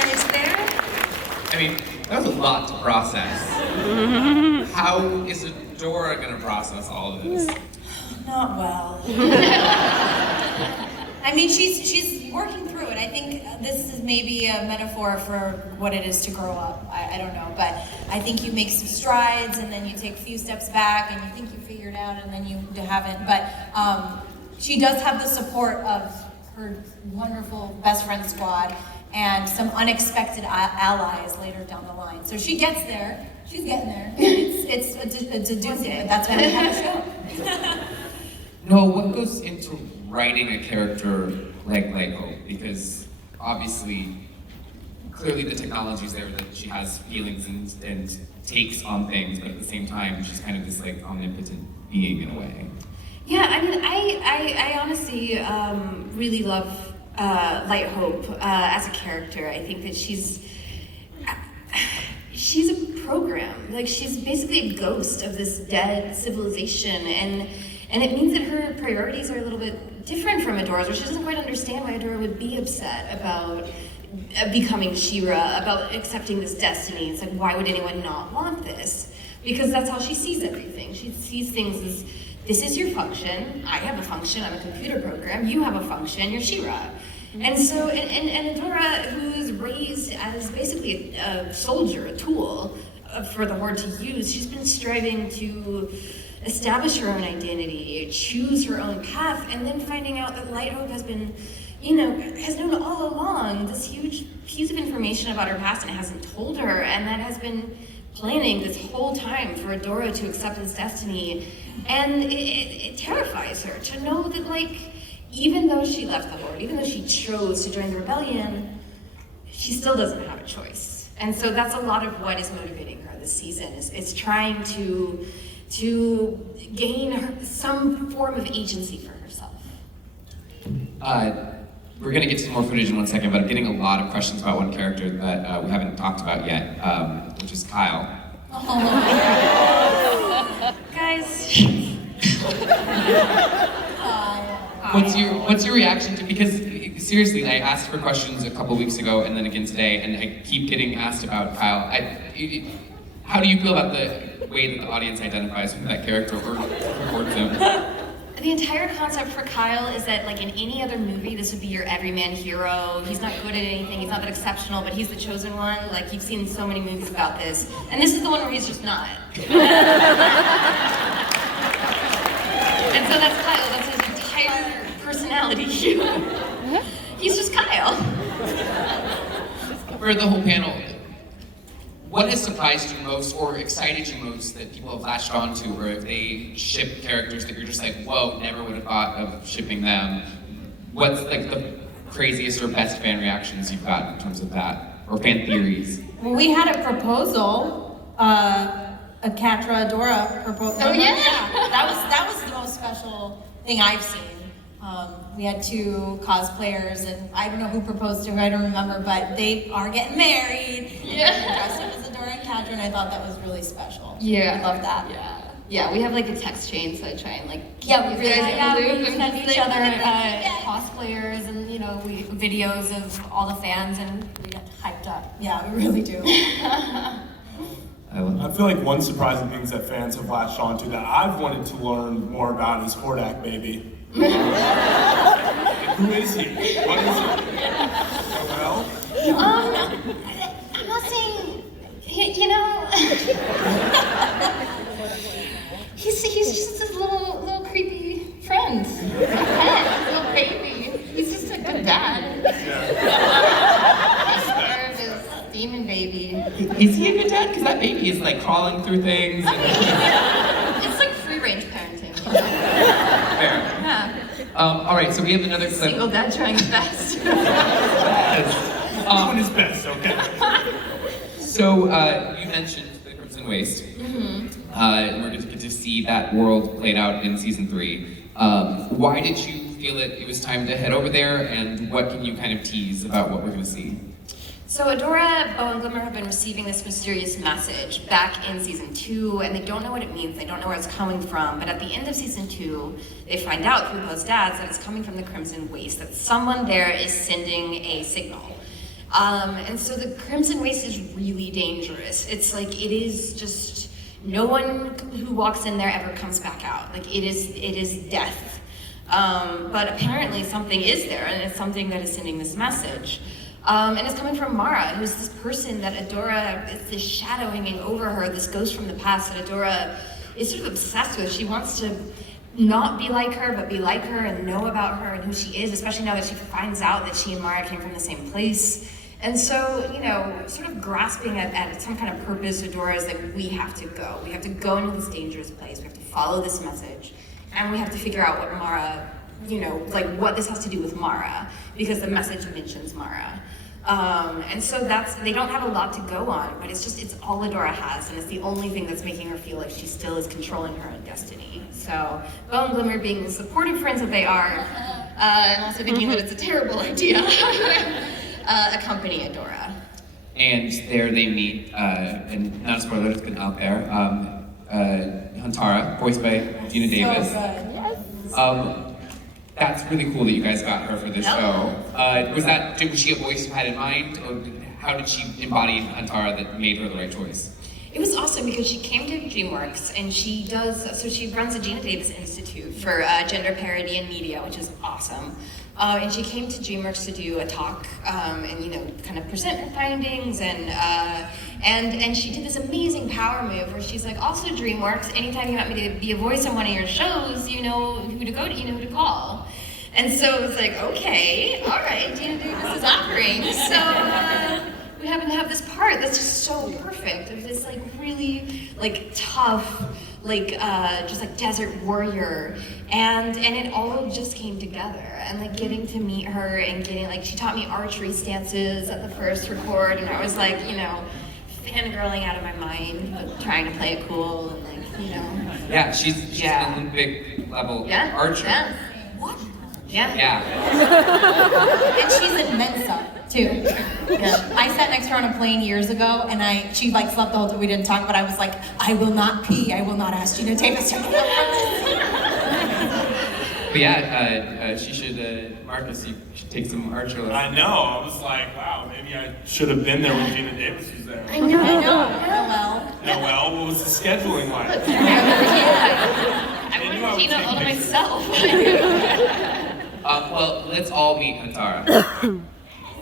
marriage there? I mean, that was a lot to process. How is Adora going to process all of this? Not well. I mean, she's working through it. I think this is maybe a metaphor for what it is to grow up. I don't know, but I think you make some strides and then you take a few steps back and you think you figured out and then you haven't. But she does have the support of her wonderful best friend squad and some unexpected allies later down the line. So she gets there. She's getting there. It's a doozy, but that's why we have a show. No, what goes into writing a character like Lego? Because obviously, clearly the technology's there that she has feelings and takes on things, but at the same time, she's kind of this like omnipotent being in a way. Yeah, I mean, I honestly really love Light Hope as a character. I think that she's a program. Like, she's basically a ghost of this dead civilization, and it means that her priorities are a little bit different from Adora's, where she doesn't quite understand why Adora would be upset about becoming She Ra, about accepting this destiny. It's like, why would anyone not want this? Because that's how she sees everything. She sees things as, this is your function, I have a function, I'm a computer program, you have a function, you're She Ra. And so, and Adora, who's raised as basically a soldier, a tool for the Horde to use, she's been striving to establish her own identity, choose her own path, and then finding out that Light Hope has been, has known all along this huge piece of information about her past and hasn't told her, and that has been planning this whole time for Adora to accept this destiny. And it terrifies her to know that, like, even though she left the Horde, even though she chose to join the rebellion, she still doesn't have a choice. And so that's a lot of what is motivating her this season, is trying to gain some form of agency for herself. We're going to get to some more footage in 1 second, but I'm getting a lot of questions about one character that we haven't talked about yet, which is Kyle. Guys. What's your reaction to, because seriously, I asked her questions a couple weeks ago and then again today, and I keep getting asked about Kyle. How do you feel about the way that the audience identifies with that character or records him? The entire concept for Kyle is that, like, in any other movie, this would be your everyman hero. He's not good at anything, he's not that exceptional, but he's the chosen one. Like, you've seen so many movies about this. And this is the one where he's just not. And so that's Kyle, that's his entire personality. He's just Kyle. For the whole panel, what has surprised you most or excited you most that people have latched onto, or if they ship characters that you're just like, whoa, never would have thought of shipping them? What's like the craziest or best fan reactions you've got in terms of that, or fan theories? Well, we had a proposal, a Catra Adora proposal. Oh yeah? That was the most special thing I've seen. We had two cosplayers, and I don't know who proposed to her, I don't remember, but they are getting married. Yeah. Dressed up as Adora and Catra, and I thought that was really special. Yeah. I love that. Yeah, we have like a text chain, so I try and like We send each other cosplayers and videos of all the fans, and we get hyped up. Yeah, we really do. I feel like one surprising thing that fans have latched onto that I've wanted to learn more about is Hordak Baby. Who is he? What is he? Well? I'm not saying, he's just this little creepy friend. Little baby. He's just a good dad. He's scared of his demon baby. Is he a good dad? Because that baby is like crawling through things. It's like free-range parenting. Fair. Yeah. All right, so we have another clip. Single dad trying his best. Doing his best, okay. So you mentioned the Crimson Waste. And we're going to get to see that world played out in season 3. Why did you feel it was time to head over there, and what can you kind of tease about what we're going to see? So Adora, Bo, and Glimmer have been receiving this mysterious message back in season 2, and they don't know what it means, they don't know where it's coming from, but at the end of season 2, they find out through Bo's dads that it's coming from the Crimson Waste, that someone there is sending a signal. And so the crimson waste is really dangerous. It's like, it is just, no one who walks in there ever comes back out. Like, it is death. But apparently something is there, and it's something that is sending this message. And it's coming from Mara, who's this person that Adora, it's this shadow hanging over her, this ghost from the past that Adora is sort of obsessed with. She wants to not be like her, but be like her and know about her and who she is, especially now that she finds out that she and Mara came from the same place. And so, you know, sort of grasping at some kind of purpose, Adora is like, we have to go. We have to go into this dangerous place. We have to follow this message. And we have to figure out what Mara, you know, like what this has to do with Mara, because the message mentions Mara. And so they don't have a lot to go on, but it's all Adora has, and it's the only thing that's making her feel like she still is controlling her own destiny. So, Bow and Glimmer being the supportive friends that they are, and also thinking that it's a terrible idea, accompany Adora. And there they meet, and not a spoiler, it's been out there, Huntara, voiced by Gina Davis. That's really cool that you guys got her for this show. Was she a voice you had in mind, or how did she embody Huntara that made her the right choice? It was awesome because she came to DreamWorks and she runs the Gina Davis Institute for Gender Parity in Media, which is awesome. And she came to DreamWorks to do a talk and, you know, kind of present her findings, and she did this amazing power move where she's like, also DreamWorks, anytime you want me to be a voice on one of your shows, you know who to go to, you know who to call. And so it was like, okay, all right, Gina Davis is offering. So we happen to have this part that's just so perfect of this like really like tough, like just like desert warrior, and it all just came together. And like getting to meet her and getting like, she taught me archery stances at the first record, and I was like, you know, fangirling out of my mind, but trying to play it cool and like, you know. Yeah, she's an Olympic level archer. Yeah. What? Yeah. Yeah. And she's in Mensa too. Yeah. I sat next to her on a plane years ago, and she like slept the whole time. We didn't talk, but I was like, I will not pee. I will not ask Gina Davis to get up from this. But yeah, she should, Marcus, you should take some archer lessons. I know. I was like, wow, maybe I should have been there when Gina Davis was there. I know. Noelle, what was the scheduling like? I wanted Gina all to myself. Well, let's all meet Huntara.